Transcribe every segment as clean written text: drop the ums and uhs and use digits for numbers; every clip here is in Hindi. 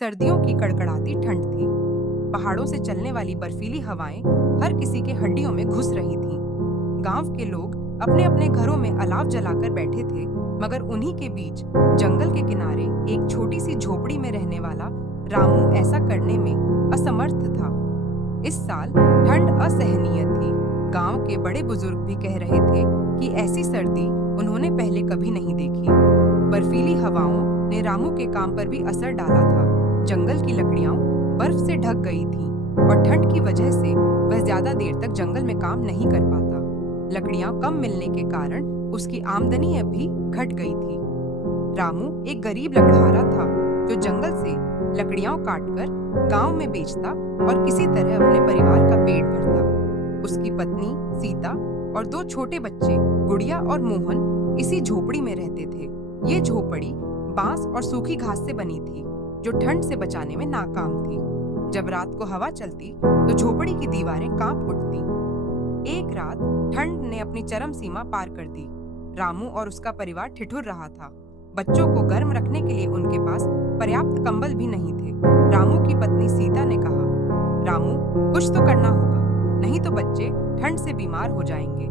सर्दियों की कड़कड़ाती ठंड थी। पहाड़ों से चलने वाली बर्फीली हवाएं हर किसी के हड्डियों में घुस रही थीं। गांव के लोग अपने अपने घरों में अलाव जलाकर बैठे थे, मगर उन्हीं के बीच जंगल के किनारे एक छोटी सी झोपड़ी में रहने वाला रामू ऐसा करने में असमर्थ था। इस साल ठंड असहनीय थी। गांव के बड़े बुजुर्ग भी कह रहे थे कि ऐसी सर्दी उन्होंने पहले कभी नहीं देखी। बर्फीली हवाओं ने रामू के काम पर भी असर डाला था। जंगल की लकड़ियां बर्फ से ढक गई थीं और ठंड की वजह से वह ज्यादा देर तक जंगल में काम नहीं कर पाता। लकड़ियां कम मिलने के कारण उसकी आमदनी अब भी घट गई थी। रामू एक गरीब लकड़हारा था जो जंगल से लकड़ियां काटकर गांव में बेचता और किसी तरह अपने परिवार का पेट भरता। उसकी पत्नी सीता और दो छोटे बच्चे गुड़िया और मोहन इसी झोपड़ी में रहते थे। ये झोपड़ी बांस और सूखी घास से बनी थी जो ठंड से बचाने में नाकाम थी। जब रात को हवा चलती तो झोपड़ी की दीवारें कांप उठती। एक रात ठंड ने अपनी चरम सीमा पार कर दी। रामू और उसका परिवार ठिठुर रहा था। बच्चों को गर्म रखने के लिए उनके पास पर्याप्त कंबल भी नहीं थे। रामू की पत्नी सीता ने कहा, रामू, कुछ तो करना होगा, नहीं तो बच्चे ठंड से बीमार हो जाएंगे।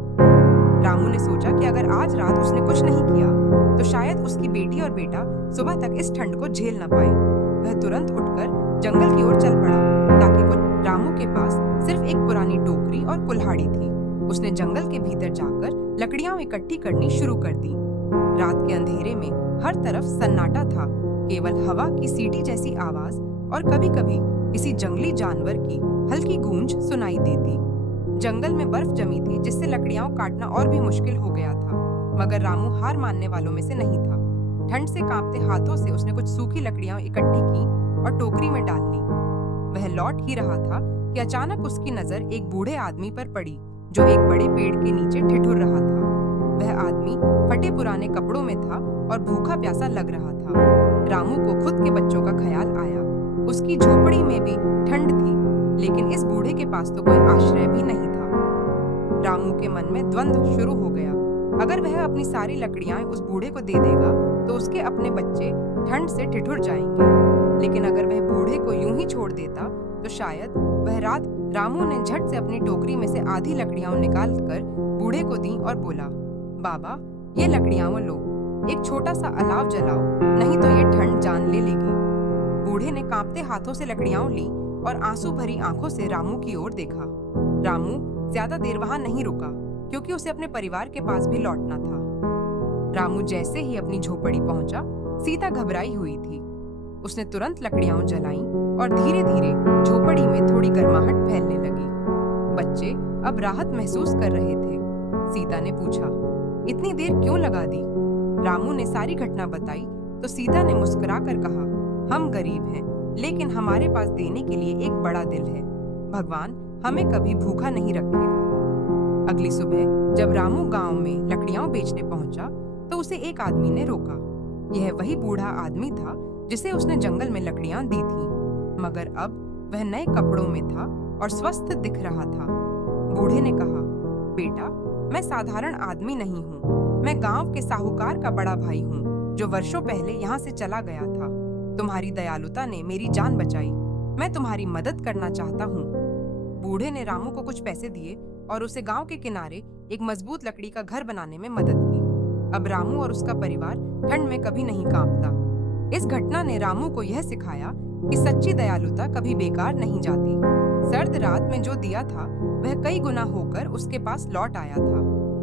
रामू ने सोचा कि अगर आज रात उसने कुछ नहीं किया तो शायद उसकी बेटी और बेटा सुबह तक इस ठंड को झेल न पाए। वह तुरंत उठकर जंगल की ओर चल पड़ा ताकि कुछ रामू के पास सिर्फ एक पुरानी टोकरी और कुल्हाड़ी थी। उसने जंगल के भीतर जाकर लकड़ियां इकट्ठी करनी शुरू कर दी। रात के अंधेरे में हर तरफ सन्नाटा था। केवल हवा की सीटी जैसी आवाज और कभी-कभी किसी जंगली जानवर की हल्की गूंज सुनाई देती। जंगल में बर्फ जमी थी जिससे लकड़ियां काटना और भी मुश्किल हो गया था, मगर रामू हार मानने वालों में से नहीं था। ठंड से कांपते हाथों से उसने कुछ सूखी लकड़ियां इकट्ठी की और टोकरी में डाल ली। वह लौट ही रहा था कि अचानक उसकी नजर एक बूढ़े आदमी पर पड़ी जो एक बड़े पेड़ के नीचे ठिठुर रहा था। वह आदमी फटे पुराने कपड़ों में था और भूखा प्यासा लग रहा था। रामू को खुद के बच्चों का ख्याल आया। उसकी झोपड़ी में भी ठंड थी, लेकिन इस बूढ़े के पास तो कोई आश्रय भी नहीं था। रामू के मन में द्वंद्व शुरू हो गया। अगर वह अपनी सारी लकड़ियां उस बूढ़े को दे देगा तो उसके अपने बच्चे ठंड से ठिठुर जाएंगे, लेकिन अगर वह बूढ़े को यूं ही छोड़ देता तो शायद वह रात। रामू ने झट से अपनी टोकरी में से आधी लकड़ियां निकालकर बूढ़े को दी और बोला, बाबा, ये लकड़ियां लो, एक छोटा सा अलाव जलाओ, नहीं तो ये ठंड जान ले लेगी। बूढ़े ने कांपते हाथों से लकड़ियां ली और आंसू भरी आंखों से रामू की ओर देखा। रामू ज्यादा देर वहां नहीं रुका क्योंकि उसे अपने परिवार के पास भी लौटना था। रामू जैसे ही अपनी झोपड़ी पहुंचा, सीता घबराई हुई थी। उसने तुरंत लकड़ियां जलाईं और धीरे धीरे झोपड़ी में थोड़ी गर्माहट फैलने लगी। बच्चे अब राहत महसूस कर रहे थे। सीता ने पूछा, इतनी देर क्यों लगा दी? रामू ने सारी घटना बताई तो सीता ने मुस्कुराकर कहा, हम गरीब हैं, लेकिन हमारे पास देने के लिए एक बड़ा दिल है। भगवान हमें कभी भूखा नहीं रखेगा। अगली सुबह जब रामू गांव में लकड़ियां बेचने पहुंचा तो उसे एक आदमी ने रोका। यह वही बूढ़ा आदमी था जिसे उसने जंगल में लकड़ियां दी थीं, मगर अब वह नए कपड़ों में था और स्वस्थ दिख रहा था। बूढ़े ने कहा, बेटा, मैं साधारण आदमी नहीं हूँ। मैं गांव के साहूकार का बड़ा भाई हूँ जो वर्षों पहले यहाँ से चला गया था। तुम्हारी दयालुता ने मेरी जान बचाई। मैं तुम्हारी मदद करना चाहता हूँ। बूढ़े ने रामू को कुछ पैसे दिए और उसे गांव के किनारे एक मजबूत लकड़ी का घर बनाने में मदद की। अब रामू और उसका परिवार ठंड में कभी नहीं कांपता। इस घटना ने रामू को यह सिखाया कि सच्ची दयालुता कभी बेकार नहीं जाती। सर्द रात में जो दिया था वह कई गुना होकर उसके पास लौट आया था।